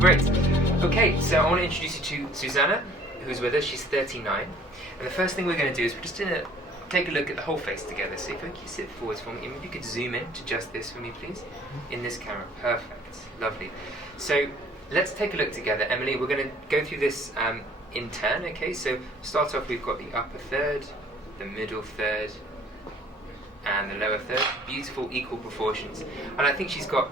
Great. Okay, so I want to introduce you to Susanna, who's with us. She's 39. And the first thing we're going to do is we're just going to take a look at the whole face together. So if you sit forwards for me, if you could zoom in to just this for me, please. In this camera. Perfect. Lovely. So let's take a look together. Emily, we're going to go through this in turn, okay? So start off, we've got the upper third, the middle third, and the lower third. Beautiful, equal proportions. And I think she's got,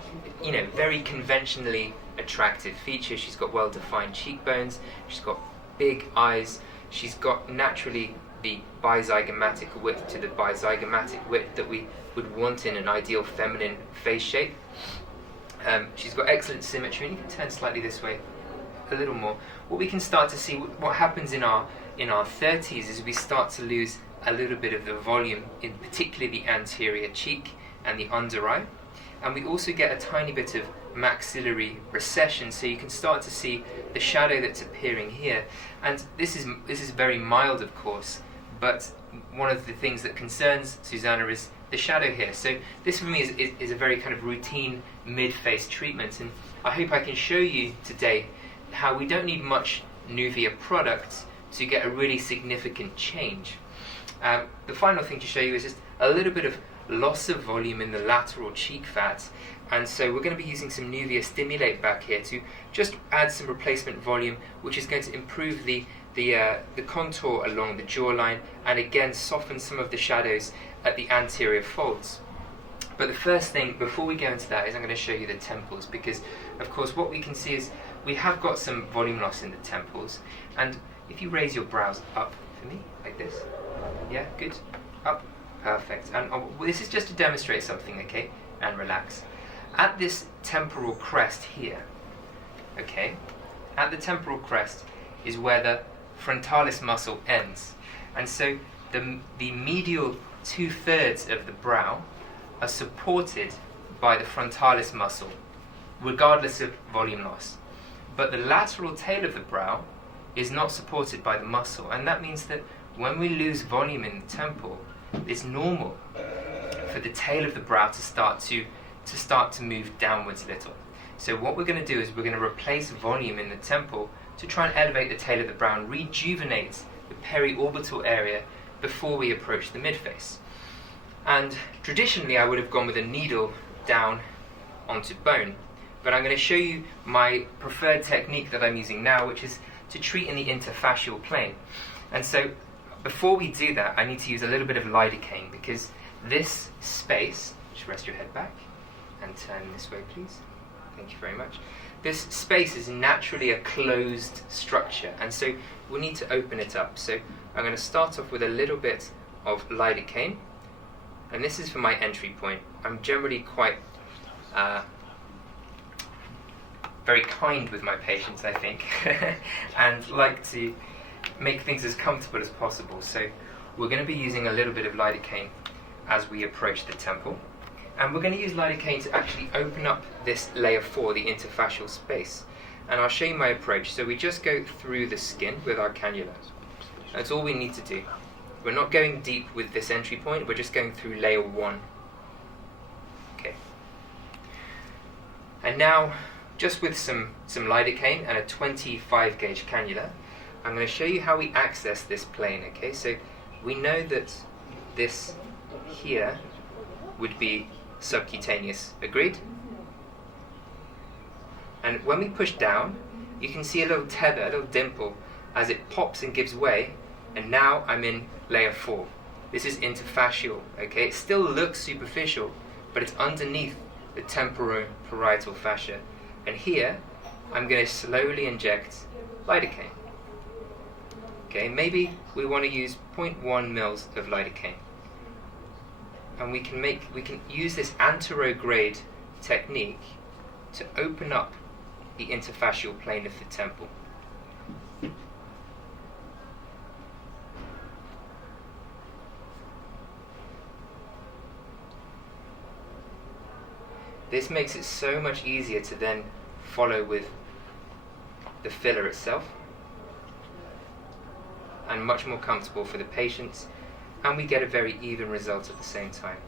very conventionally attractive features. She's got well-defined cheekbones. She's got big eyes. She's got naturally the bizygomatic width to the bizygomatic width that we would want in an ideal feminine face shape. She's got excellent symmetry, and you can turn slightly this way a little more. What we can start to see, what happens in our 30s is we start to lose a little bit of the volume, in particularly the anterior cheek and the under eye. And we also get a tiny bit of maxillary recession, so you can start to see the shadow that's appearing here. And this is very mild, of course, but one of the things that concerns Susanna is the shadow here. So this for me is a very kind of routine mid-face treatment, and I hope I can show you today how we don't need much Nuvia product to get a really significant change. The final thing to show you is just a little bit of loss of volume in the lateral cheek fat, and so we're going to be using some Nuvia Stimulate back here to just add some replacement volume, which is going to improve the contour along the jawline and again soften some of the shadows at the anterior folds. But the first thing before we go into that is I'm going to show you the temples, because of course what we can see is we have got some volume loss in the temples. And if you raise your brows up for me like this, yeah, good, up, perfect. And this is just to demonstrate something, okay, and relax. At this temporal crest here, okay, at the temporal crest is where the frontalis muscle ends, and so the medial 2/3 of the brow are supported by the frontalis muscle, regardless of volume loss. But the lateral tail of the brow is not supported by the muscle, and that means that when we lose volume in the temple, it's normal for the tail of the brow to start to move downwards a little. So what we're going to do is we're going to replace volume in the temple to try and elevate the tail of the brow and rejuvenate the periorbital area before we approach the midface. And traditionally I would have gone with a needle down onto bone, but I'm going to show you my preferred technique that I'm using now, which is to treat in the interfascial plane. And so before we do that, I need to use a little bit of lidocaine, because this space, just rest your head back and turn this way please, thank you very much. This space is naturally a closed structure, and so we need to open it up. So I'm going to start off with a little bit of lidocaine, and this is for my entry point. I'm generally quite very kind with my patients, I think, and like to make things as comfortable as possible. So we're going to be using a little bit of lidocaine as we approach the temple. And we're going to use lidocaine to actually open up this layer 4, the interfascial space. And I'll show you my approach. So we just go through the skin with our cannula. That's all we need to do. We're not going deep with this entry point, we're just going through layer 1. Okay. And now, just with some lidocaine and a 25 gauge cannula, I'm going to show you how we access this plane, okay? So we know that this here would be subcutaneous, agreed? And when we push down, you can see a little tether, a little dimple, as it pops and gives way, and now I'm in layer 4. This is interfascial, okay? It still looks superficial, but it's underneath the temporoparietal fascia. And here, I'm going to slowly inject lidocaine. Okay, maybe we want to use 0.1 mils of lidocaine. And we can use this anterograde technique to open up the interfascial plane of the temple. This makes it so much easier to then follow with the filler itself, and much more comfortable for the patients, and we get a very even result at the same time.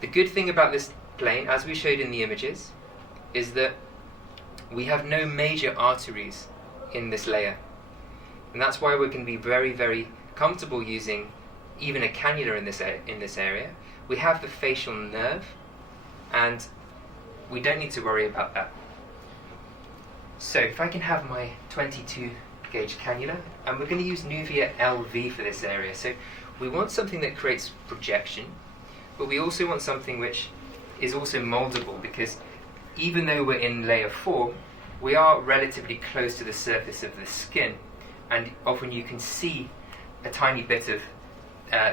The good thing about this plane, as we showed in the images, is that we have no major arteries in this layer. And that's why we're going to be very, very comfortable using even a cannula in this area. We have the facial nerve, and we don't need to worry about that. So if I can have my 22 gauge cannula, and we're going to use Nuvia LV for this area. So we want something that creates projection, but we also want something which is also moldable, because even though we're in layer 4, we are relatively close to the surface of the skin, and often you can see a tiny bit of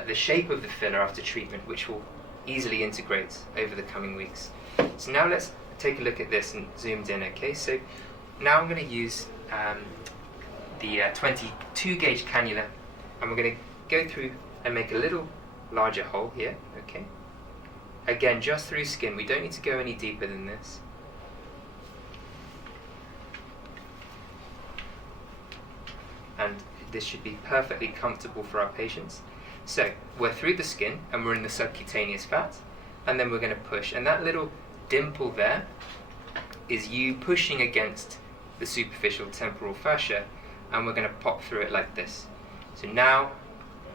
the shape of the filler after treatment, which will easily integrate over the coming weeks. So now let's take a look at this and zoomed in. Okay, so now I'm going to use the 22 gauge cannula, and we're going to go through and make a little larger hole here. Okay, again, just through skin. We don't need to go any deeper than this. And this should be perfectly comfortable for our patients. So we're through the skin and we're in the subcutaneous fat, and then we're going to push, and that little dimple there is you pushing against the superficial temporal fascia, and we're going to pop through it like this. So now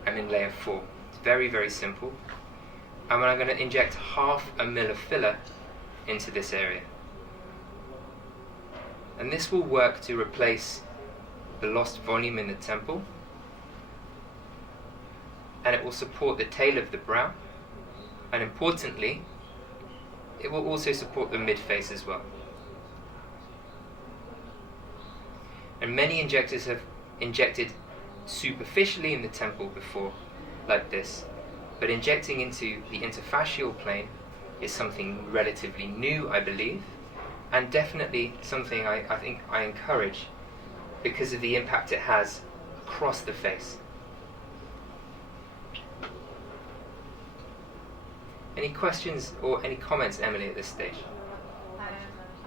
I'm in layer 4. It's very, very simple. And I'm going to inject 0.5 ml of filler into this area. And this will work to replace the lost volume in the temple, and it will support the tail of the brow, and importantly, it will also support the mid-face as well. And many injectors have injected superficially in the temple before, like this, but injecting into the interfascial plane is something relatively new, I believe, and definitely something I think I encourage, because of the impact it has across the face. Any questions or any comments, Emily, at this stage? I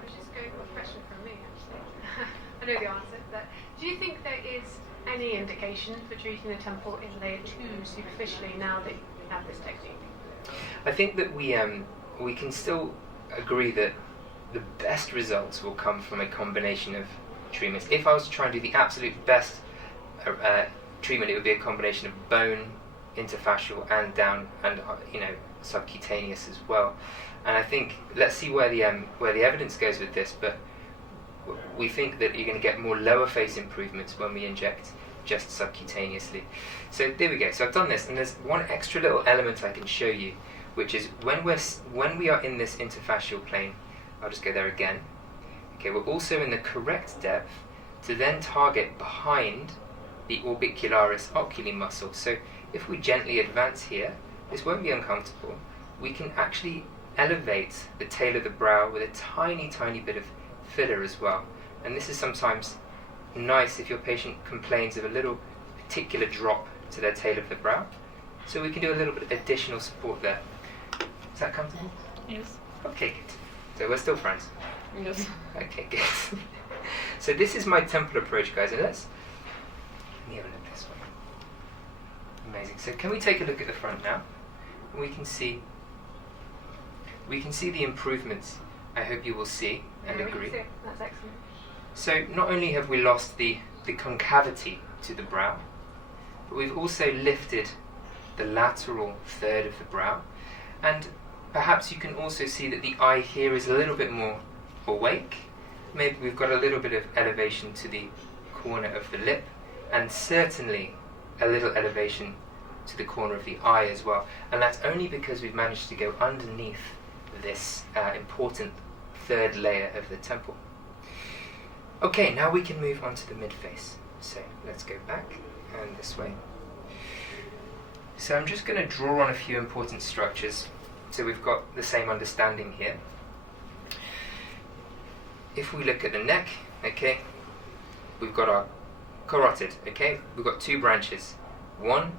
was just going for a question from me, actually. I know the answer, but do you think there is any indication for treating the temple in layer 2 superficially now that you have this technique? I think that we can still agree that the best results will come from a combination of treatments. If I was to try and do the absolute best treatment, it would be a combination of bone, interfascial, and down, and subcutaneous as well. And I think, let's see where the evidence goes with this, but we think that you're going to get more lower face improvements when we inject just subcutaneously. So there we go. So I've done this, and there's one extra little element I can show you, which is when we are in this interfascial plane. I'll just go there again. Okay, we're also in the correct depth to then target behind the orbicularis oculi muscle. So if we gently advance here, this won't be uncomfortable. We can actually elevate the tail of the brow with a tiny, tiny bit of filler as well. And this is sometimes nice if your patient complains of a little particular drop to their tail of the brow. So we can do a little bit of additional support there. Is that comfortable? Yes. Okay, good. So we're still friends? Yes. Okay, good. So this is my temple approach, guys, and let me have a look this way. Amazing. So can we take a look at the front now? We can see the improvements I hope you will see and agree. That's excellent. So not only have we lost the concavity to the brow, but we've also lifted the lateral third of the brow, and perhaps you can also see that the eye here is a little bit more awake. Maybe we've got a little bit of elevation to the corner of the lip, and certainly a little elevation to the corner of the eye as well. And that's only because we've managed to go underneath this important third layer of the temple. Okay, now we can move on to the mid-face. So let's go back and this way. So I'm just going to draw on a few important structures so we've got the same understanding here. If we look at the neck, okay, we've got our carotid, okay, we've got two branches. One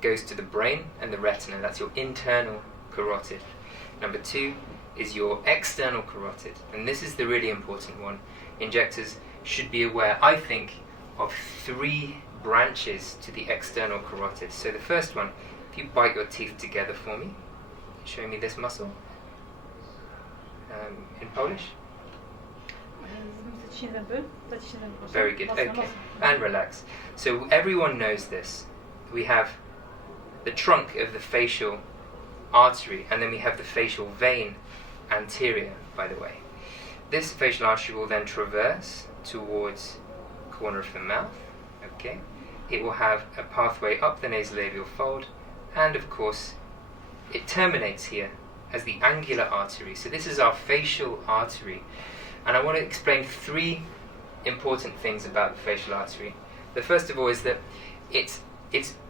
goes to the brain and the retina, that's your internal carotid. Number two is your external carotid, and this is the really important one. Injectors should be aware, I think, of 3 branches to the external carotid. So the first one, if you bite your teeth together for me, show me this muscle in Polish. Very good. Okay. And relax. So everyone knows this. We have the trunk of the facial artery, and then we have the facial vein anterior, by the way. This facial artery will then traverse towards the corner of the mouth. Okay. It will have a pathway up the nasolabial fold, and of course it terminates here as the angular artery. So this is our facial artery, and I want to explain three important things about the facial artery. The first of all is that it's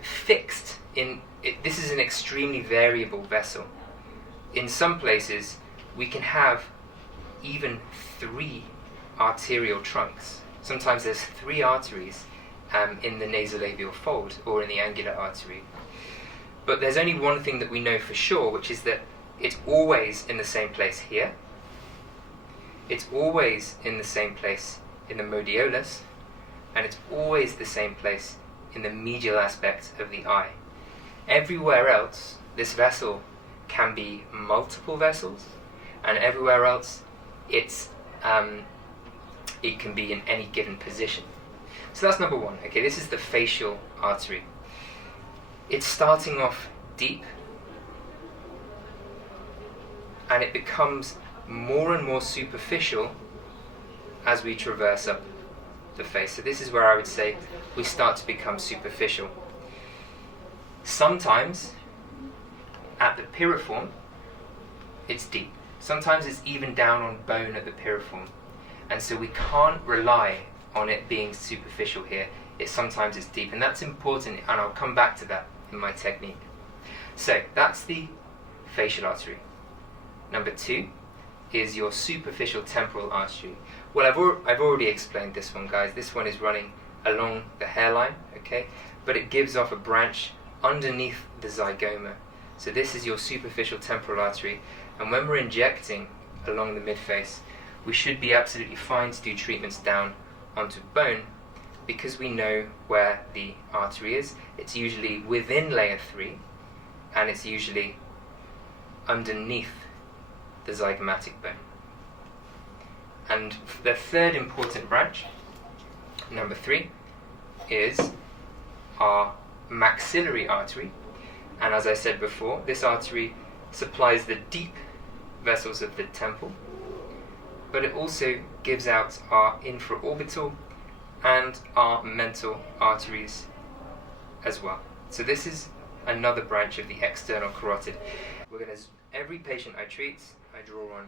fixed in it. This is an extremely variable vessel. In some places we can have even 3 arterial trunks. Sometimes there's 3 arteries in the nasolabial fold or in the angular artery. But there's only one thing that we know for sure, which is that it's always in the same place here. It's always in the same place in the modiolus, and it's always the same place in the medial aspect of the eye. Everywhere else, this vessel can be multiple vessels, and everywhere else, it can be in any given position. So that's number one. Okay, this is the facial artery. It's starting off deep, and it becomes more and more superficial as we traverse up the face. So this is where I would say we start to become superficial. Sometimes at the piriform it's deep. Sometimes it's even down on bone at the piriform, and so we can't rely on it being superficial here. Sometimes it's deep, and that's important, and I'll come back to that in my technique. So that's the facial artery. Number 2 is your superficial temporal artery. Well, I've already explained this one, guys. This one is running along the hairline, okay? But it gives off a branch underneath the zygoma. So this is your superficial temporal artery, and when we're injecting along the midface, we should be absolutely fine to do treatments down onto bone, because we know where the artery is. It's usually within layer 3, and it's usually underneath the zygomatic bone. And the third important branch, number 3, is our maxillary artery. And as I said before, this artery supplies the deep vessels of the temple, but it also gives out our infraorbital and our mental arteries as well. So this is another branch of the external carotid. Every patient I treat, I draw on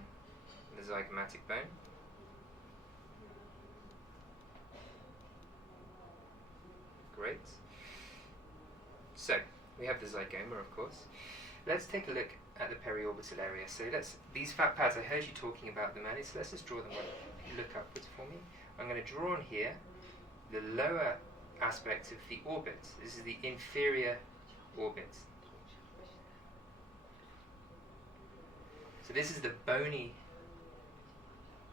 the zygomatic bone. Great. So we have the zygoma, of course. Let's take a look at the periorbital area. So these fat pads, I heard you talking about them earlier, so let's just draw them on. If you look upwards for me, I'm going to draw on here the lower aspect of the orbit. This is the inferior orbit. So this is the bony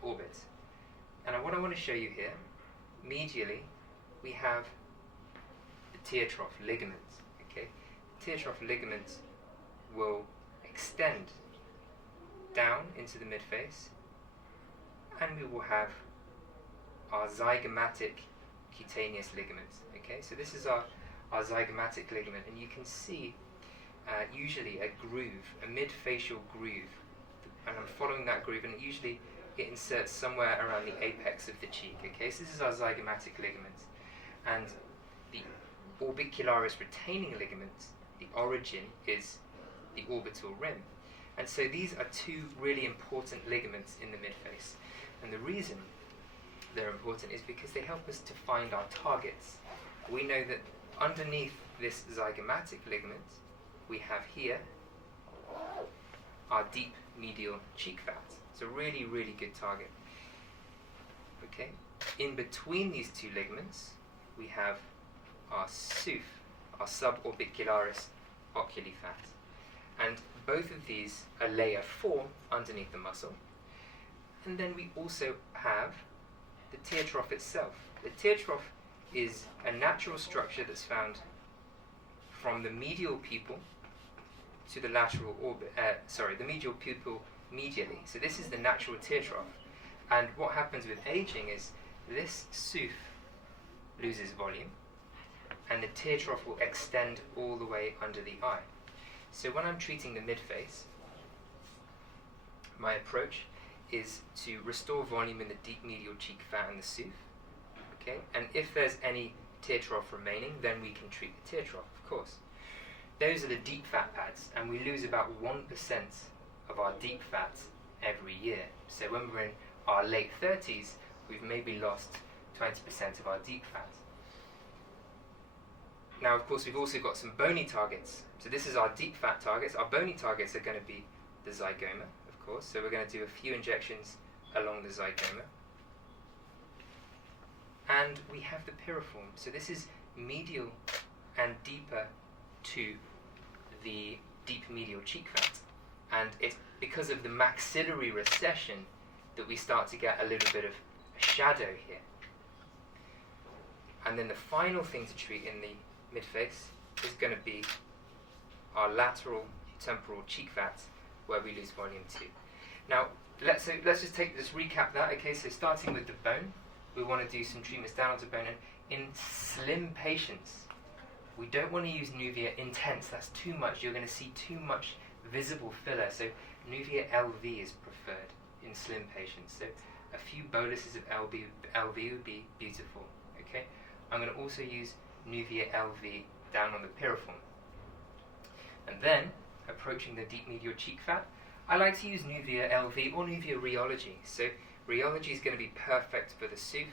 orbit. And what I want to show you here, medially, we have the tear trough ligament. Okay, the tear trough ligament will extend down into the midface, and we will have our zygomatic cutaneous ligament. Okay, so this is our zygomatic ligament, and you can see usually a groove, a mid-facial groove, and I'm following that groove, and usually it inserts somewhere around the apex of the cheek. Okay, so this is our zygomatic ligament, and the orbicularis retaining ligament, the origin is the orbital rim. And so these are 2 really important ligaments in the midface, and the reason they're important is because they help us to find our targets. We know that underneath this zygomatic ligament we have here our deep medial cheek fat. It's a really, really good target. Okay, in between these 2 ligaments we have our SOOF, our suborbicularis oculi fat, and both of these are layer 4 underneath the muscle. And then we also have the tear trough itself. The tear trough is a natural structure that's found from the medial pupil to the lateral orbit, the medial pupil medially. So this is the natural tear trough, And what happens with aging is this soothe loses volume, and the tear trough will extend all the way under the eye. So when I'm treating the midface, my approach is to restore volume in the deep medial cheek fat and the soothe. Okay, and if there's any tear trough remaining, then we can treat the tear trough, of course. Those are the deep fat pads, and we lose about 1% of our deep fat every year. So when we're in our late 30s, we've maybe lost 20% of our deep fat. Now, of course, we've also got some bony targets. So this is our deep fat targets. Our bony targets are going to be the zygoma, of course. So we're going to do a few injections along the zygoma. And we have the piriform. So this is medial and deeper to the deep medial cheek fat. And it's because of the maxillary recession that we start to get a little bit of a shadow here. And then the final thing to treat in the midface is going to be our lateral temporal cheek fat, where we lose volume too. Now, let's just recap that. Okay, so starting with the bone, we want to do some treatments down onto bone. And in slim patients, we don't want to use Nuvia Intense. That's too much. You're going to see too much visible filler. So Nuvia LV is preferred in slim patients. So a few boluses of LV would be beautiful. Okay, I'm going to also use Nuvia LV down on the piriform. And then, approaching the deep medial cheek fat, I like to use Nuvia LV or Nuvia Rheology. So Rheology is going to be perfect for the soothe.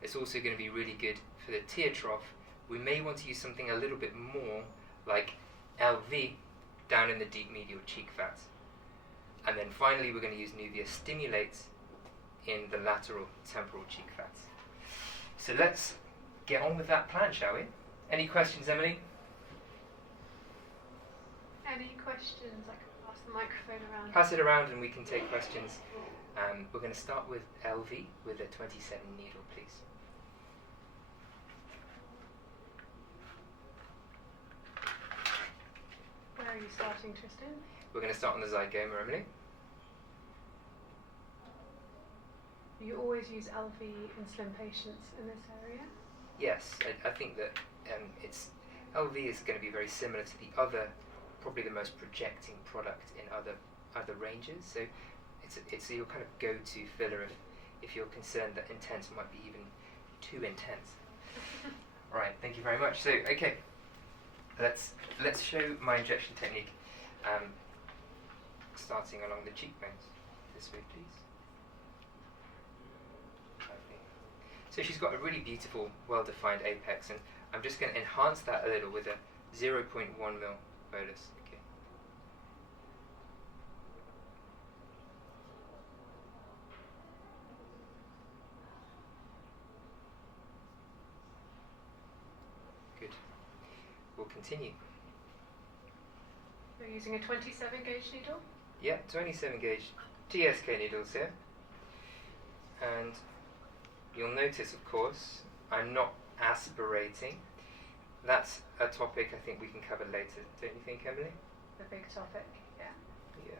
It's also going to be really good for the tear trough. We may want to use something a little bit more like LV down in the deep medial cheek fat. And then finally we're going to use Nuvia Stimulate in the lateral temporal cheek fat. So let's get on with that plan, shall we? Any questions, Emily? Any questions? I can pass the microphone around. Pass it around and we can take questions. We're going to start with LV with a 27 needle, please. Where are you starting, Tristan? We're going to start on the zygoma, Emily. You always use LV in slim patients in this area? Yes, I think that it's LV is going to be very similar to the other, probably the most projecting product in other ranges. So it's your kind of go-to filler if you're concerned that intense might be even too intense. All right, thank you very much. So okay, let's show my injection technique, starting along the cheekbones. This way, please. Lovely. So she's got a really beautiful, well-defined apex, and I'm just going to enhance that a little with a 0.1 mil bolus. Okay. Good. We'll continue. You're using a 27 gauge needle? Yeah, 27 gauge TSK needles here. And you'll notice, of course, I'm not aspirating. That's a topic I think we can cover later, don't you think, Emily? The big topic, yeah. Yeah.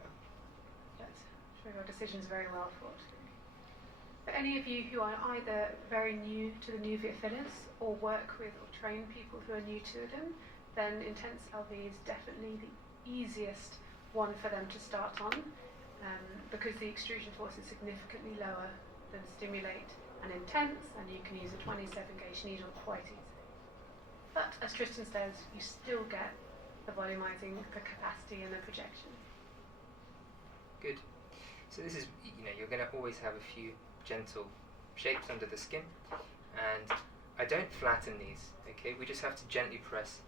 That's sure your decision's very well thought through. For any of you who are either very new to the Nuvia fillers or work with or train people who are new to them, then Intense LV is definitely the easiest one for them to start on, because the extrusion force is significantly lower than Stimulate and Intense, and you can use a 27 gauge needle quite easily. But as Tristan says, you still get the volumizing, the capacity and the projection. Good. So this is, you're going to always have a few gentle shapes under the skin, and I don't flatten these, okay? We just have to gently press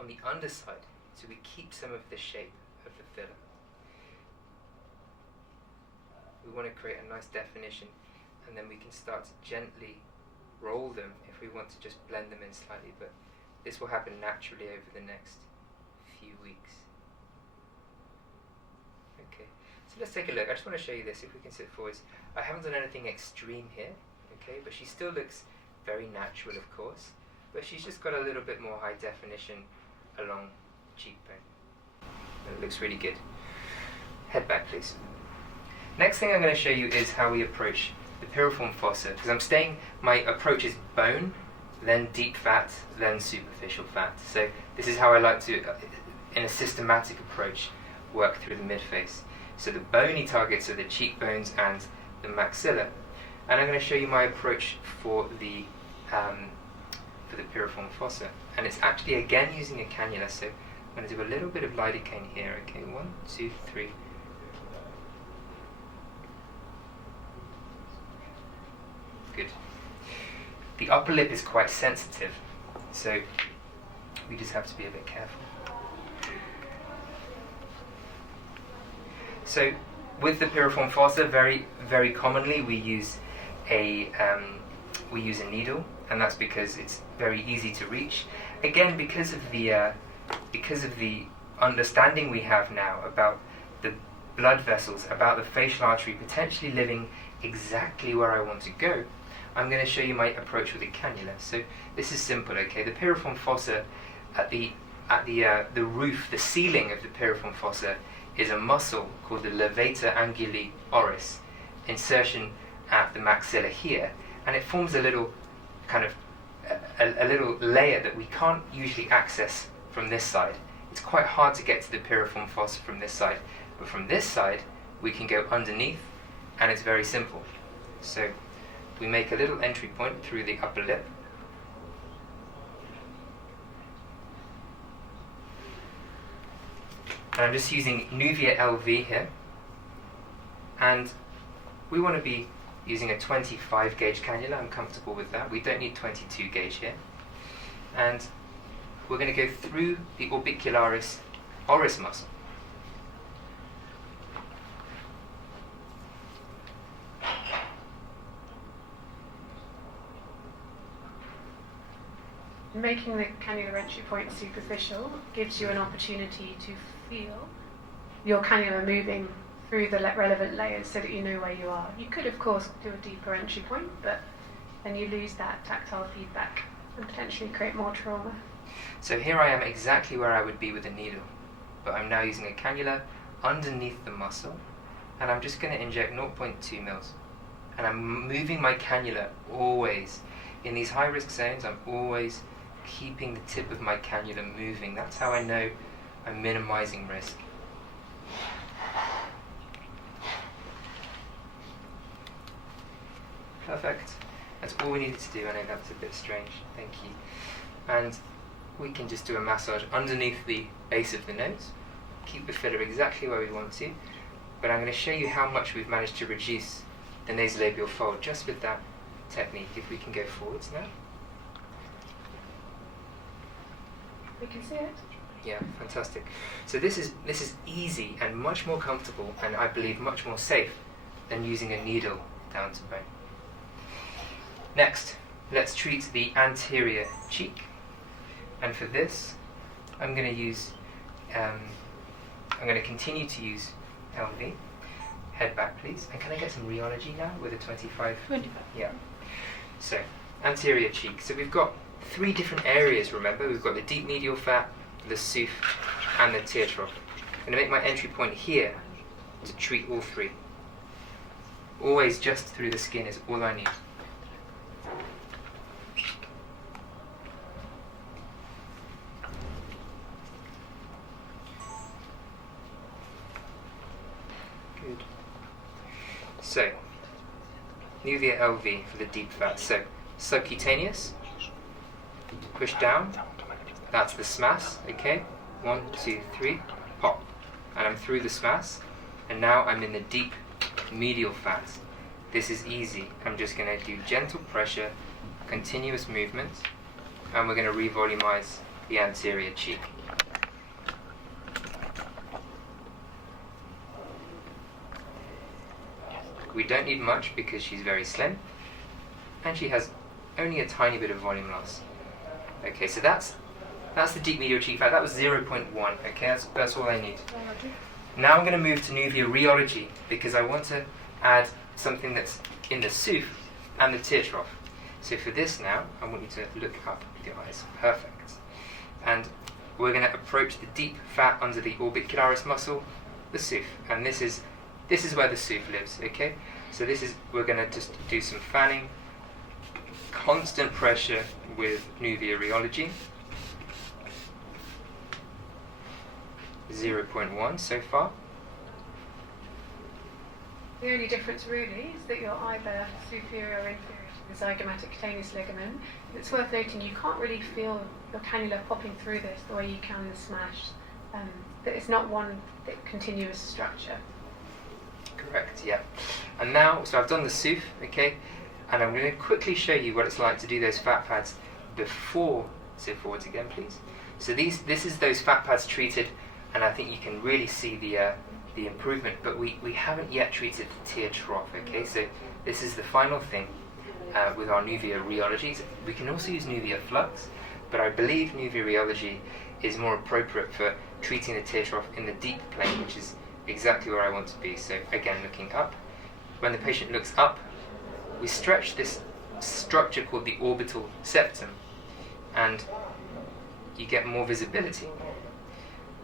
on the underside so we keep some of the shape of the filler. We want to create a nice definition, and then we can start to gently roll them if we want to just blend them in slightly, but this will happen naturally over the next few weeks. Okay, so let's take a look. I just want to show you this, if we can sit forwards. I haven't done anything extreme here, okay, but she still looks very natural, of course, but she's just got a little bit more high definition along the cheekbone. It looks really good. Head back, please. Next thing I'm going to show you is how we approach the piriform fossa, because my approach is bone, then deep fat, then superficial fat. So this is how I like to, in a systematic approach, work through the midface. So the bony targets are the cheekbones and the maxilla. And I'm going to show you my approach for the piriform fossa. And it's actually again using a cannula, so I'm going to do a little bit of lidocaine here. Okay, 1, 2, 3. Good. The upper lip is quite sensitive, so we just have to be a bit careful. So with the piriform fossa, very, very commonly we use a needle, and that's because it's very easy to reach. Again, because of the understanding we have now about the blood vessels, about the facial artery potentially living exactly where I want to go, I'm going to show you my approach with a cannula. So this is simple, okay? The piriform fossa, at the roof, the ceiling of the piriform fossa, is a muscle called the levator anguli oris, insertion at the maxilla here, and it forms a little kind of a little layer that we can't usually access from this side. It's quite hard to get to the piriform fossa from this side, but from this side we can go underneath, and it's very simple. So we make a little entry point through the upper lip. And I'm just using Nuvia LV here. And we want to be using a 25 gauge cannula. I'm comfortable with that. We don't need 22 gauge here. And we're going to go through the orbicularis oris muscle. Making the cannula entry point superficial gives you an opportunity to feel your cannula moving through the relevant layers so that you know where you are. You could, of course, do a deeper entry point, but then you lose that tactile feedback and potentially create more trauma. So here I am exactly where I would be with a needle, but I'm now using a cannula underneath the muscle, and I'm just going to inject 0.2 mils. And I'm moving my cannula always. In these high-risk zones, I'm always keeping the tip of my cannula moving. That's how I know I'm minimizing risk. Perfect. That's all we needed to do. I know that's a bit strange. Thank you. And we can just do a massage underneath the base of the nose. Keep the filler exactly where we want to. But I'm going to show you how much we've managed to reduce the nasolabial fold just with that technique. If we can go forwards now. We can see it. Yeah, fantastic. So this is easy and much more comfortable, and I believe much more safe than using a needle down to bone. Next, let's treat the anterior cheek. And for this, I'm going to continue to use LV. Head back, please. And can I get some rheology now with a 25? 25. Yeah. So, anterior cheek. So we've got 3 different areas, remember? We've got the deep medial fat, the souph, and the tear trough. I'm going to make my entry point here to treat all 3. Always just through the skin is all I need. Good. So, Nuvia LV for the deep fat. So, subcutaneous, push down, that's the SMAS, okay? 1, 2, 3, pop. And I'm through the SMAS, and now I'm in the deep medial fat. This is easy. I'm just going to do gentle pressure, continuous movement, and we're going to revolumize the anterior cheek. We don't need much because she's very slim, and she has only a tiny bit of volume loss. Okay, so that's the deep medial cheek fat. That was 0.1. Okay, that's all I need. Now I'm going to move to Nuvia rheology because I want to add something that's in the souph and the tear trough. So for this now, I want you to look up with your eyes. Perfect. And we're going to approach the deep fat under the orbicularis muscle, the souph. And this is this is where the soup lives, okay? So we're going to just do some fanning, constant pressure with Nuvia Rheology. 0.1 so far. The only difference really is that you're either superior or inferior to the zygomatic cutaneous ligament. It's worth noting you can't really feel your cannula popping through this the way you can in the smash. That it's not one thick continuous structure. Correct, yeah. And now, so I've done the SOOF, okay, and I'm going to quickly show you what it's like to do those fat pads before. Sit forwards again, please. So this is those fat pads treated, and I think you can really see the improvement, but we haven't yet treated the tear trough, okay? So this is the final thing with our Nuvia Rheology. We can also use Nuvia Flux, but I believe Nuvia Rheology is more appropriate for treating the tear trough in the deep plane, which is exactly where I want to be. So again, looking up. When the patient looks up, we stretch this structure called the orbital septum, and you get more visibility.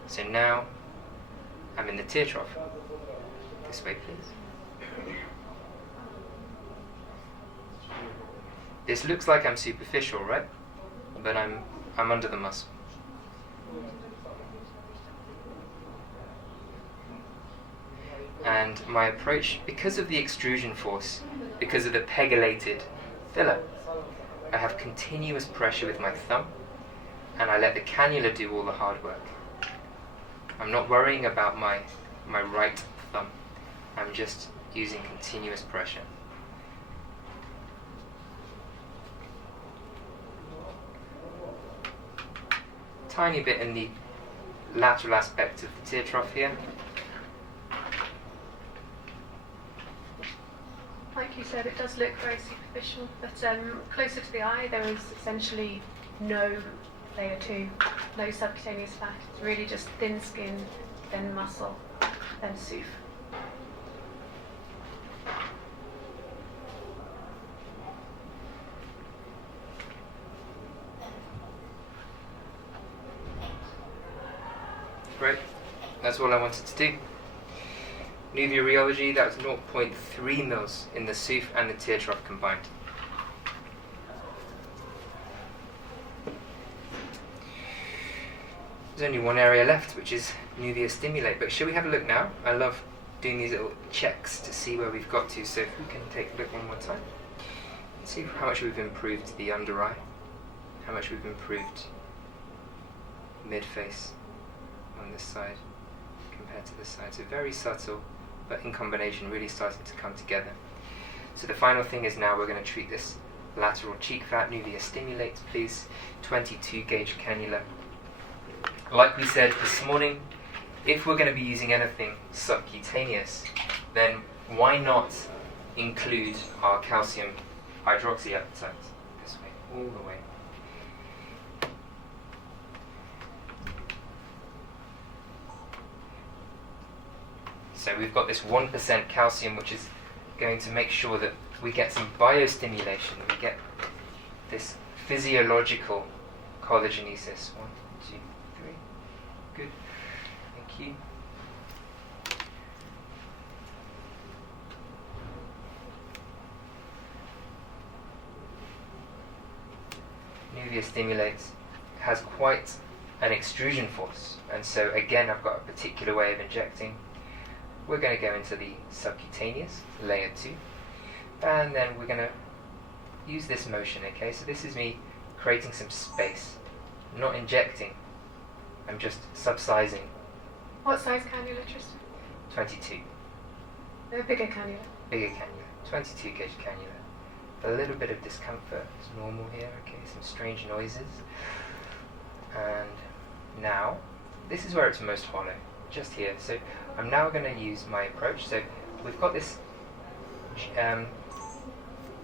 So now I'm in the tear trough. This way, please. This looks like I'm superficial, right? But I'm under the muscle. And my approach, because of the extrusion force, because of the pegylated filler, I have continuous pressure with my thumb, and I let the cannula do all the hard work. I'm not worrying about my right thumb. I'm just using continuous pressure. Tiny bit in the lateral aspect of the tear trough here. Like you said, it does look very superficial, but closer to the eye there is essentially no layer 2, no subcutaneous fat. It's really just thin skin, then muscle, then SOOF. Great, that's all I wanted to do. Nuvia Rheology, that was 0.3 mils in the SOOF and the tear trough combined. There's only one area left, which is Nuvia Stimulate, but shall we have a look now? I love doing these little checks to see where we've got to, so if we can take a look one more time. Let's see how much we've improved the under eye, how much we've improved mid-face on this side compared to this side. So very subtle, but in combination really starting to come together. So the final thing is now we're going to treat this lateral cheek fat. Nuvia Stimulate, please. 22 gauge cannula. Like we said this morning, if we're going to be using anything subcutaneous, then why not include our calcium hydroxyapatite? This way, all the way. So we've got this 1% calcium, which is going to make sure that we get some biostimulation, we get this physiological collagenesis. 1, 2, 3. Good. Thank you. Nuvia Stimulate has quite an extrusion force, and so again I've got a particular way of injecting. We're going to go into the subcutaneous, layer 2, and then we're going to use this motion, okay? So this is me creating some space, not injecting, I'm just subsizing. What size cannula, Tristan? 22. No, bigger cannula. Bigger cannula, 22 gauge cannula. A little bit of discomfort is normal here, okay? Some strange noises. And now, this is where it's most hollow, just here. So I'm now going to use my approach. So we've got this kind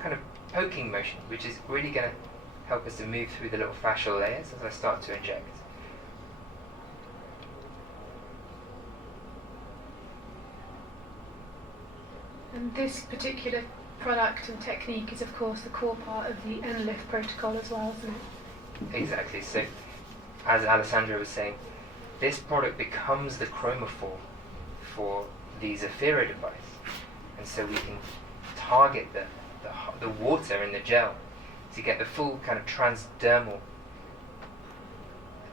of poking motion, which is really going to help us to move through the little fascial layers as I start to inject. And this particular product and technique is of course the core part of the ELIF protocol as well, isn't it? Exactly. So as Alessandra was saying, this product becomes the chromophore for the Zafira device, and so we can target the water in the gel to get the full kind of transdermal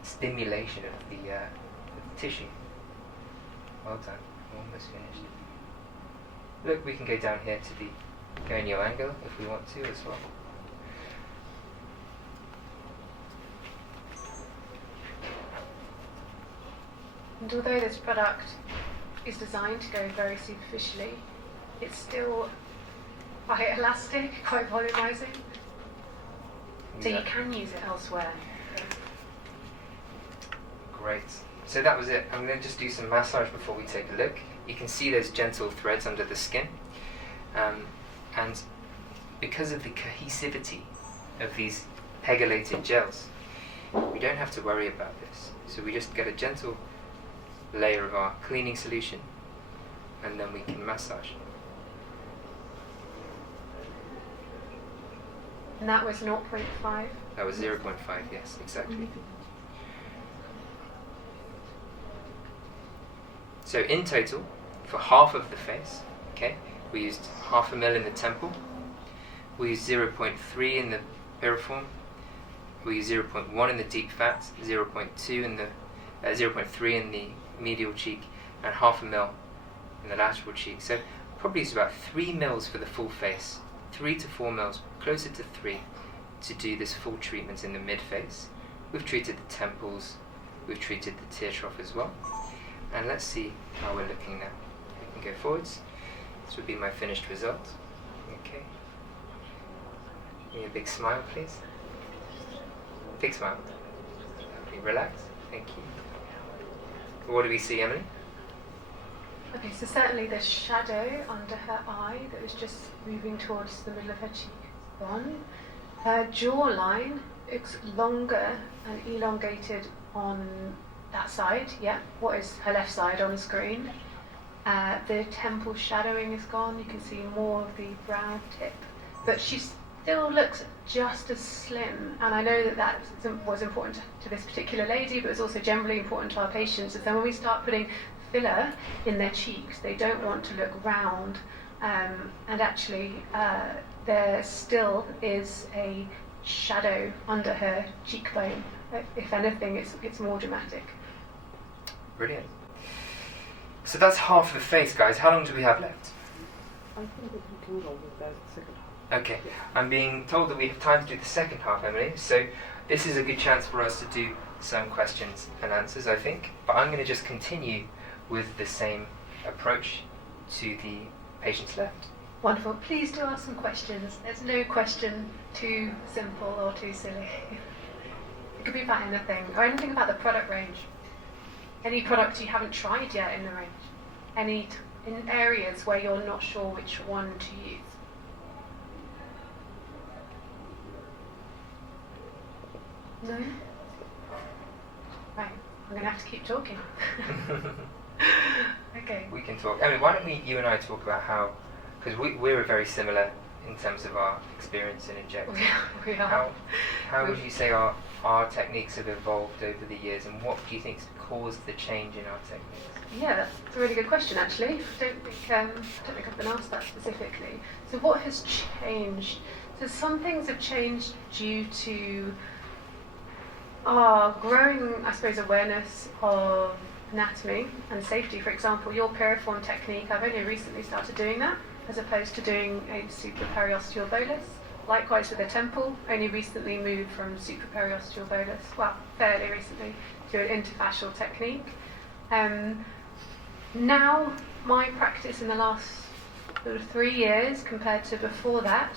stimulation of the tissue. Well done, almost finished. Look, we can go down here to the gonial angle if we want to as well. And although this product is designed to go very superficially, it's still quite elastic, quite volumizing. So you can use it elsewhere. Great. So that was it. I'm going to just do some massage before we take a look. You can see those gentle threads under the skin. And because of the cohesivity of these pegylated gels, we don't have to worry about this. So we just get a gentle layer of our cleaning solution, and then we can massage. And that was 0.5? That was 0.5, yes, exactly. So in total, for half of the face, okay, we used 0.5 ml in the temple, we used 0.3 in the piriform, we used 0.1 in the deep fat, 0.2 in the 0.3 in the medial cheek, and 0.5 ml in the lateral cheek. So probably it's about 3 mils for the full face, 3 to 4 mils, closer to 3, to do this full treatment in the mid face. We've treated the temples, we've treated the tear trough as well. And let's see how we're looking now. We can go forwards. This would be my finished result. Okay. Give me a big smile, please. Big smile. Okay, relax. Thank you. What do we see, Emily? Okay, so certainly the shadow under her eye that was just moving towards the middle of her cheek gone. Her jawline looks longer and elongated on that side, yeah. What is her left side on the screen? The temple shadowing is gone. You can see more of the brow tip, but she still looks just as slim. And I know that was important to this particular lady, but it's also generally important to our patients. Is that when we start putting filler in their cheeks, they don't want to look round, and actually there still is a shadow under her cheekbone. If anything, it's more dramatic. Brilliant. So that's half of the face, guys. How long do we have left? I think that we can go with the second half. Okay. I'm being told that we have time to do the second half, Emily. So this is a good chance for us to do some questions and answers, I think. But I'm going to just continue with the same approach to the patients left. Wonderful. Please do ask some questions. There's no question too simple or too silly. It could be about anything, or anything about the product range. Any product you haven't tried yet in the range. Any in areas where you're not sure which one to use. No? Right, I'm going to have to keep talking. Okay. We can talk. Emily, why don't you and I talk about how, because we're very similar in terms of our experience in injecting. We are. How would you say our techniques have evolved over the years, and what do you think's caused the change in our techniques? Yeah, that's a really good question actually. I don't think I've been asked that specifically. So what has changed? So some things have changed due to our growing, I suppose, awareness of anatomy and safety. For example, your Piriform technique, I've only recently started doing that, as opposed to doing a supraperiosteal bolus. Likewise with the temple, only recently moved from supraperiosteal bolus, well, fairly recently, to an interfascial technique. Now, my practice in the last sort of 3 years compared to before that,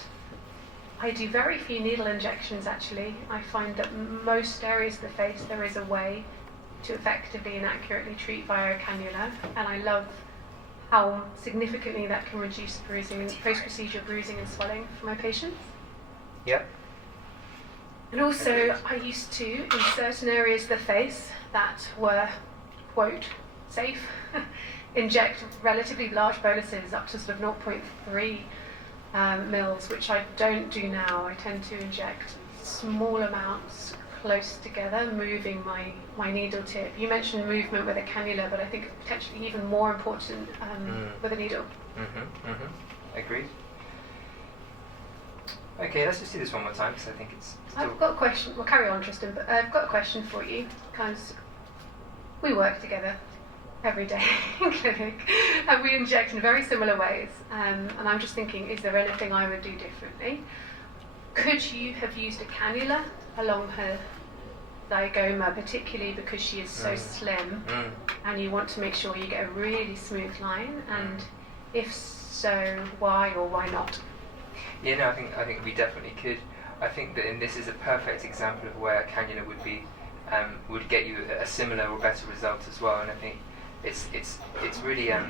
I do very few needle injections actually. I find that most areas of the face there is a way to effectively and accurately treat via a cannula, and I love how significantly that can reduce bruising, post-procedure bruising and swelling for my patients. Yep. And also, I used to, in certain areas of the face that were, quote, safe, inject relatively large boluses up to sort of 0.3 mils, which I don't do now. I tend to inject small amounts close together, moving my needle tip. You mentioned movement with a cannula, but I think it's potentially even more important with a needle. Agreed. Okay, let's just do this one more time because I think it's still... I've got a question. Well, carry on, Tristan, but I've got a question for you. Because we work together every day in clinic, and we inject in very similar ways. And I'm just thinking, is there anything I would do differently? Could you have used a cannula along her zygoma, particularly because she is so slim, and you want to make sure you get a really smooth line? And if so, why or why not? Yeah, no, I think we definitely could. I think that this is a perfect example of where a cannula would get you a similar or better result as well. And I think it's really a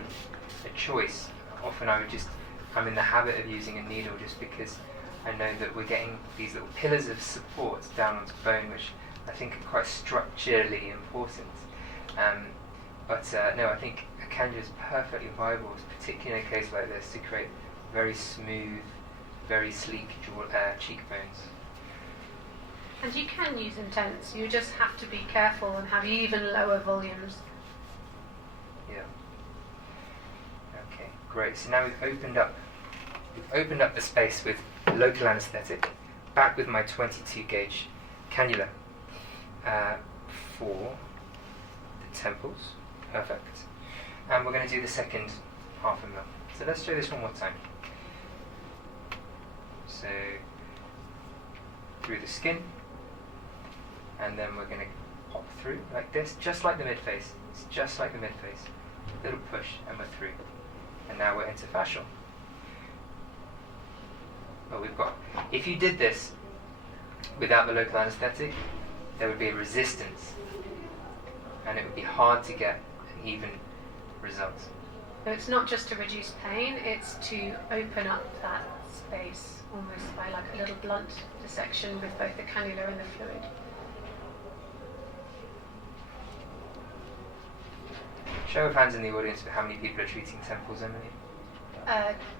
choice. Often I'm in the habit of using a needle just because I know that we're getting these little pillars of support down onto bone, which I think are quite structurally important. No, I think a cannula is perfectly viable, particularly in a case like this, to create very smooth, very sleek cheekbones. And you can use intense, you just have to be careful and have even lower volumes. Yeah. Okay, great. So now we've opened up the space with local anaesthetic, back with my 22 gauge cannula for the temples. Perfect. And we're going to do the second half a mil. So let's do this one more time. So through the skin, and then we're going to pop through like this, just like the midface. It's just like the midface. Little push, and we're through. And now we're into fascial. Well, if you did this without the local anaesthetic, there would be a resistance, and it would be hard to get an even result. So it's not just to reduce pain, it's to open up that space, almost by like a little blunt dissection with both the cannula and the fluid. Show of hands in the audience for how many people are treating temples, Emily?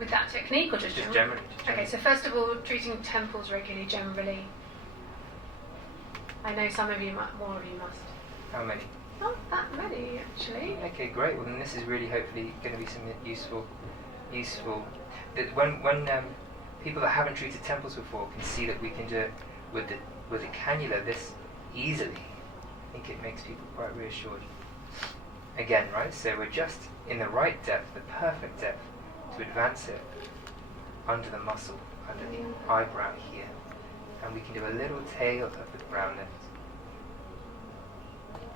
With that technique or just generally? Okay, so first of all, treating temples regularly, generally. I know some of you, more of you must. How many? Not that many, actually. Okay, great. Well, then this is really hopefully going to be some useful. That when people that haven't treated temples before can see that we can do it with the cannula this easily, I think it makes people quite reassured. Again, right? So we're just in the right depth, the perfect depth, to advance it under the muscle, under the eyebrow here, and we can do a little tail of the brow lift.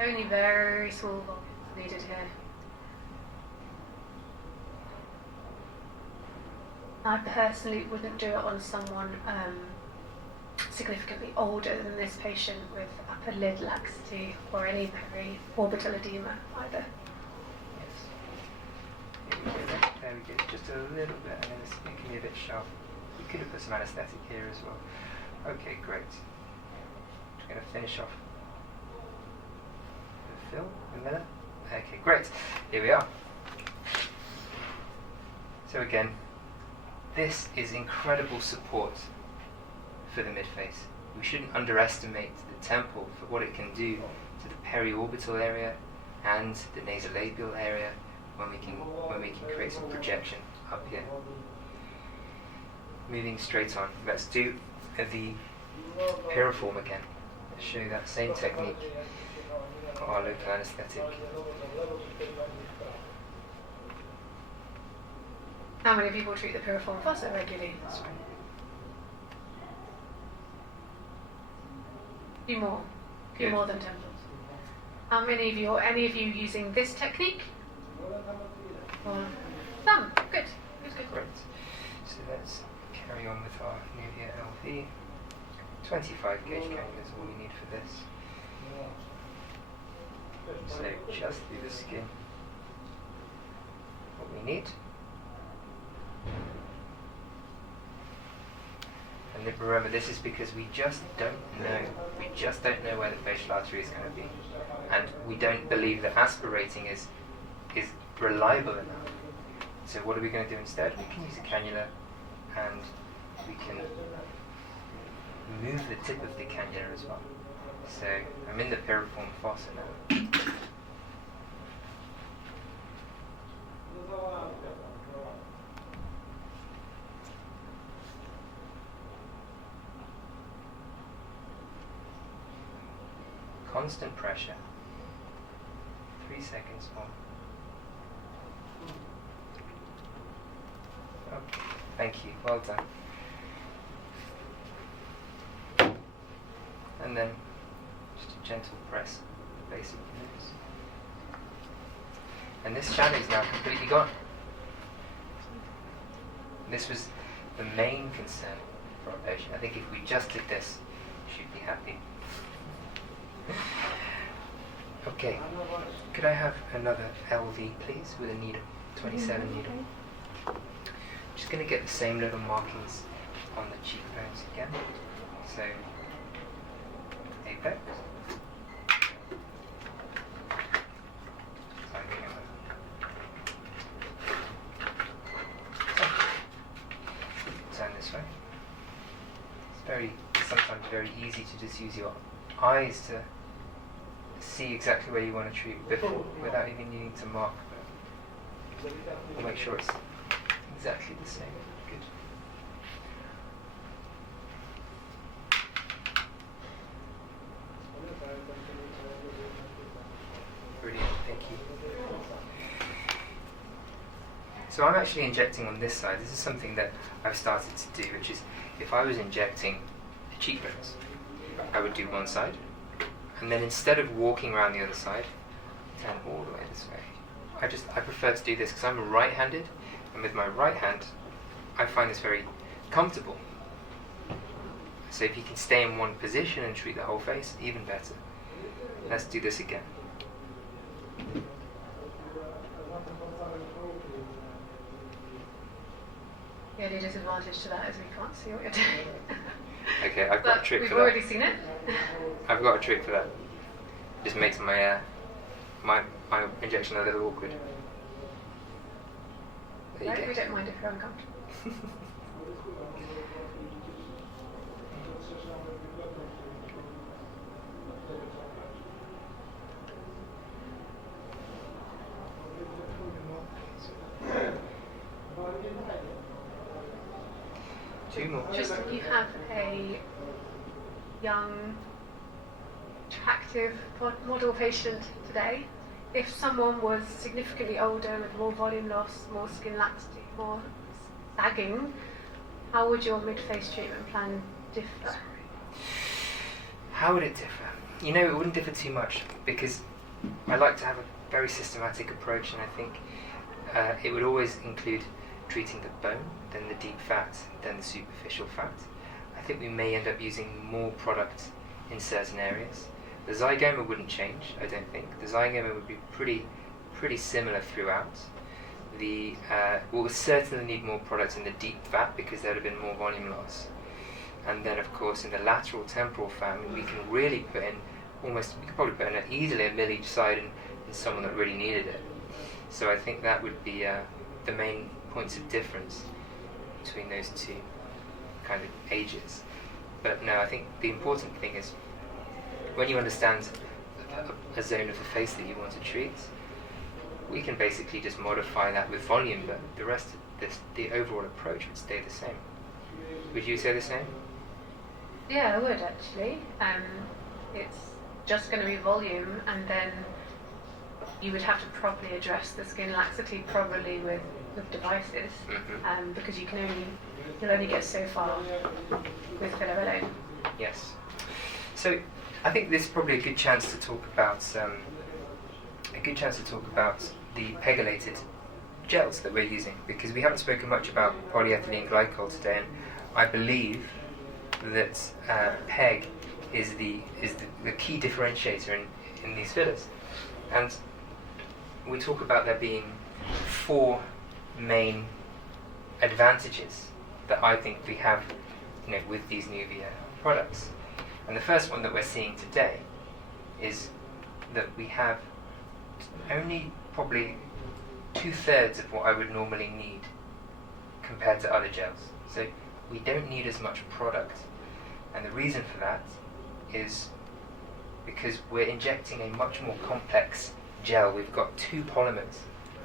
Only very small volumes needed here. I personally wouldn't do it on someone significantly older than this patient with upper lid laxity or any periorbital edema either. There we go, just a little bit, and then it can be a bit sharp. We could have put some anaesthetic here as well. Okay, great. Just going to finish off the fill, the miller. Okay, great. Here we are. So again, this is incredible support for the midface. We shouldn't underestimate the temple for what it can do to the periorbital area and the nasolabial area when we can create some projection up here. Moving straight on, let's do the piriform again. Let's show you that same technique for our local anaesthetic. How many people treat the piriform fossa regularly? That's right. Few more. Few Good. more than temples. How many of you, or any of you, using this technique? Or some. Good. Good. Great. So let's carry on with our Nuvia LV. 25 gauge cannula is all we need for this. So just through the skin, what we need. And remember, this is because we just don't know. We just don't know where the facial artery is going to be, and we don't believe that aspirating is reliable enough. So what are we going to do instead? We can use a cannula, and we can move the tip of the cannula as well. So I'm in the piriform fossa now. Constant pressure. 3 seconds more. Okay, thank you, well done. And then just a gentle press, basic moves. And this shadow is now completely gone. This was the main concern for our patient. I think if we just did this, she'd be happy. Okay, could I have another LV please with a needle, 27 needle. Just going to get the same little markings on the cheekbones again. So, apex. Turn this way. It's sometimes very easy to just use your eyes to see exactly where you want to treat before, without even needing to mark. We'll make sure it's exactly the same. Good. Brilliant, thank you. So I'm actually injecting on this side. This is something that I've started to do, which is if I was injecting the cheekbones, I would do one side, and then instead of walking around the other side, turn all the way this way. I prefer to do this because I'm right-handed, and with my right hand, I find this very comfortable. So if you can stay in one position and treat the whole face, even better. Let's do this again. The only disadvantage to that is we can't see what you're doing. Okay, I've got a trick for that. We've already seen it. I've got a trick for that. Just makes my my injection a little awkward. There you No, go. we don't mind if you're uncomfortable. Two more. Just if you have a young, attractive model patient today, if someone was significantly older with more volume loss, more skin laxity, more sagging, how would your mid-face treatment plan differ? How would it differ? You know, it wouldn't differ too much because I like to have a very systematic approach, and I think it would always include treating the bone, then the deep fat, then the superficial fat. I think we may end up using more product in certain areas. The zygoma wouldn't change, I don't think. The zygoma would be pretty similar throughout. We'll certainly need more product in the deep fat because there would have been more volume loss. And then, of course, in the lateral temporal fat, we can really put in we could probably put in easily a mil each side in someone that really needed it. So I think that would be the main points of difference between those two kind of ages. But no, I think the important thing is when you understand a zone of the face that you want to treat, we can basically just modify that with volume, but the rest of the overall approach would stay the same. Would you say the same? Yeah, I would actually. It's just going to be volume, and then you would have to properly address the skin laxity probably with devices, because you'll only get so far with filler alone. Yes. So I think this is probably a good chance to talk about the pegylated gels that we're using, because we haven't spoken much about polyethylene glycol today, and I believe that PEG is the key differentiator in these fillers. And we talk about there being 4 main advantages that I think we have, with these Nuvia products. And the first one that we're seeing today is that we have only probably 2/3 of what I would normally need compared to other gels. So we don't need as much product. And the reason for that is because we're injecting a much more complex gel. We've got two polymers.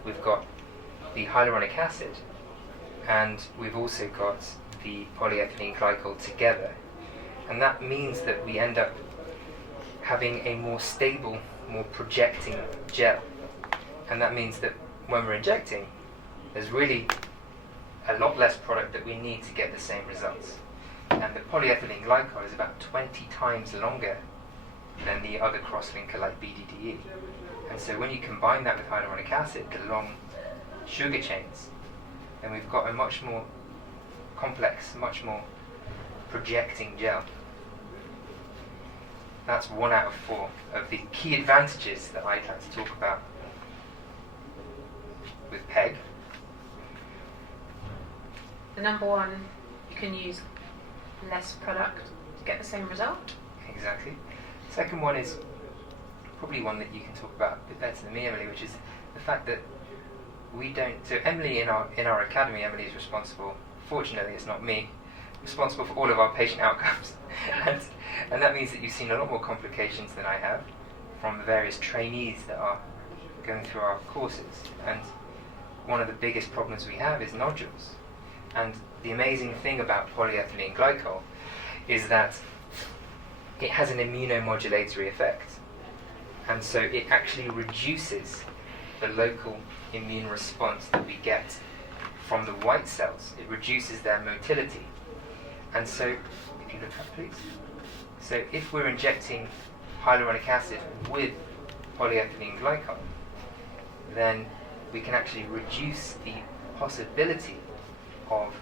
We've got the hyaluronic acid, and we've also got the polyethylene glycol together. And that means that we end up having a more stable, more projecting gel. And that means that when we're injecting, there's really a lot less product that we need to get the same results. And the polyethylene glycol is about 20 times longer than the other crosslinker like BDDE. And so when you combine that with hyaluronic acid, the long sugar chains, then we've got a much more complex, much more projecting gel. That's 1 out of 4 of the key advantages that I'd like to talk about with PEG. The number one, you can use less product to get the same result. Exactly. Second one is probably one that you can talk about a bit better than me, Emily, which is the fact that we don't. So Emily in our academy, Emily is responsible. Fortunately, it's not me. Responsible for all of our patient outcomes, and that means that you've seen a lot more complications than I have from the various trainees that are going through our courses. And one of the biggest problems we have is nodules. And the amazing thing about polyethylene glycol is that it has an immunomodulatory effect. And so it actually reduces the local immune response that we get from the white cells. It reduces their motility. And so, if you look up please. So if we're injecting hyaluronic acid with polyethylene glycol, then we can actually reduce the possibility of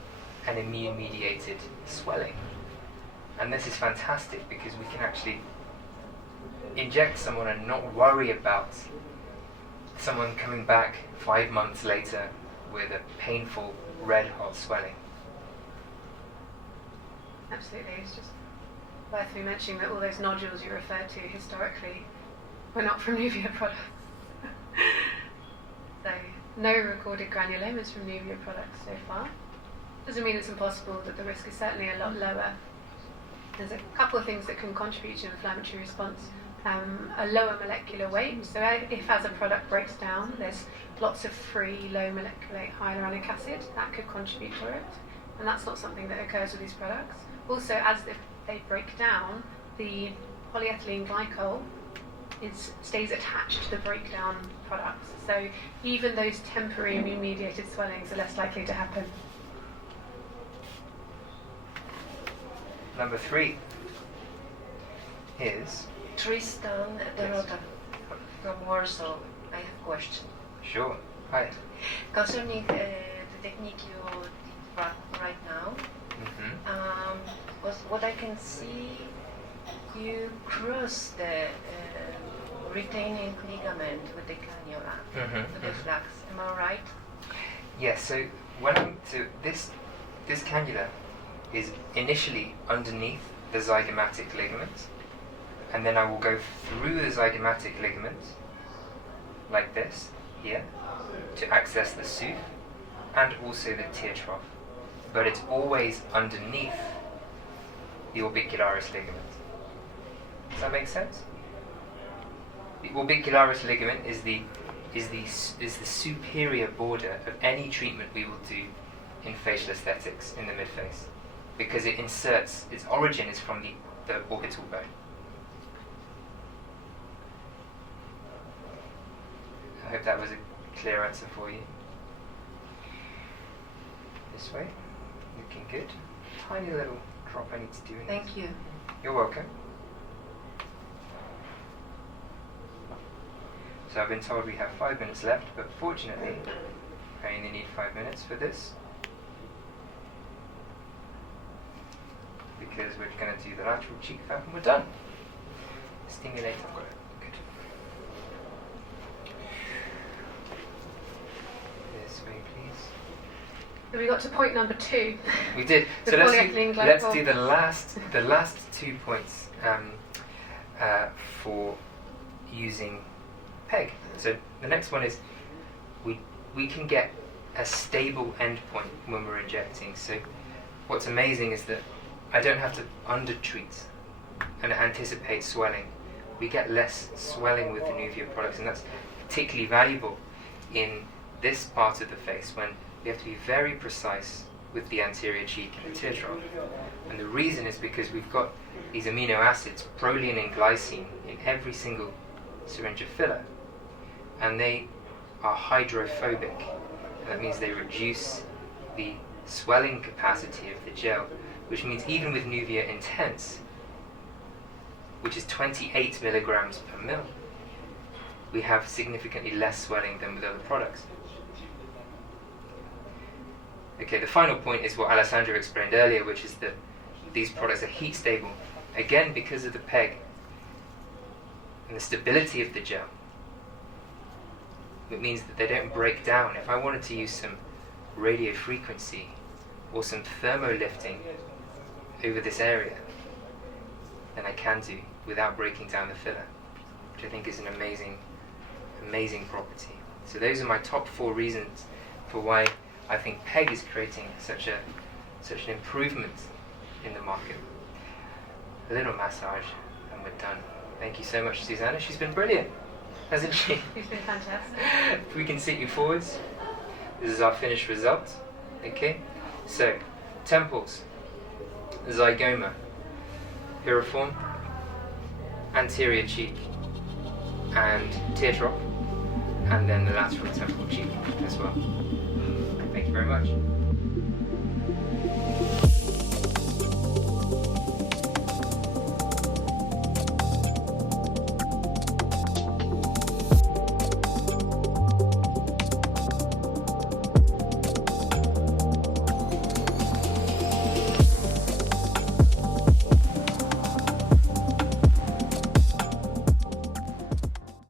an immune-mediated swelling. And this is fantastic because we can actually inject someone and not worry about someone coming back 5 months later with a painful red-hot swelling. Absolutely, it's just worth me mentioning that all those nodules you referred to historically were not from Nuvia products. So, no recorded granulomas from Nuvia products so far. Doesn't mean it's impossible, but the risk is certainly a lot lower. There's a couple of things that can contribute to inflammatory response. A lower molecular weight, so if as a product breaks down, there's lots of free low molecular weight hyaluronic acid, that could contribute to it, and that's not something that occurs with these products. Also, as they break down, the polyethylene glycol stays attached to the breakdown products, so even those temporary immune-mediated swellings are less likely to happen. Number 3 is Tristan Mehta from Warsaw. I have a question. Sure. Hi. Concerning the technique you did right now, what I can see, you cross the retaining ligament with the cannula to the flax. Am I right? Yes. So this cannula is initially underneath the zygomatic ligament, and then I will go through the zygomatic ligament like this here to access the soup and also the tear trough, but it's always underneath the orbicularis ligament. Does that make sense? The orbicularis ligament is the superior border of any treatment we will do in facial aesthetics in the midface, because it inserts, its origin is from the orbital bone. I hope that was a clear answer for you. This way, looking good. Tiny little drop I need to do in Thank this. you. You're welcome. So I've been told we have 5 minutes left, but fortunately, I only need 5 minutes for this, because we're going to do the lateral cheek fab and we're done. Stimulate, I've got it. Good. This way, please. So we got to point number 2. We did. The So polyethylene let's glycol. do the last 2 points for using PEG. So the next one is we can get a stable endpoint when we're injecting. So what's amazing is that I don't have to undertreat and anticipate swelling. we get less swelling with the Nuvia products, and that's particularly valuable in this part of the face when we have to be very precise with the anterior cheek and the tear trough. And the reason is because we've got these amino acids, proline and glycine, in every single syringe of filler, and they are hydrophobic, and that means they reduce the swelling capacity of the gel, which means even with Nuvia Intense, which is 28 milligrams per mil, we have significantly less swelling than with other products. Okay, the final point is what Alessandro explained earlier, which is that these products are heat stable, again because of the PEG and the stability of the gel. It means that they don't break down. If I wanted to use some radio frequency or some thermolifting over this area, then I can do without breaking down the filler, which I think is an amazing property. So those are my top 4 reasons for why I think PEG is creating such an improvement in the market. A little massage and we're done. Thank you so much, Susanna. She's been brilliant, hasn't she? It's been fantastic. If we can sit you forwards, this is our finished result. Okay, so temples, zygoma, piriform, anterior cheek, and teardrop, and then the lateral temple cheek as well. Thank you very much.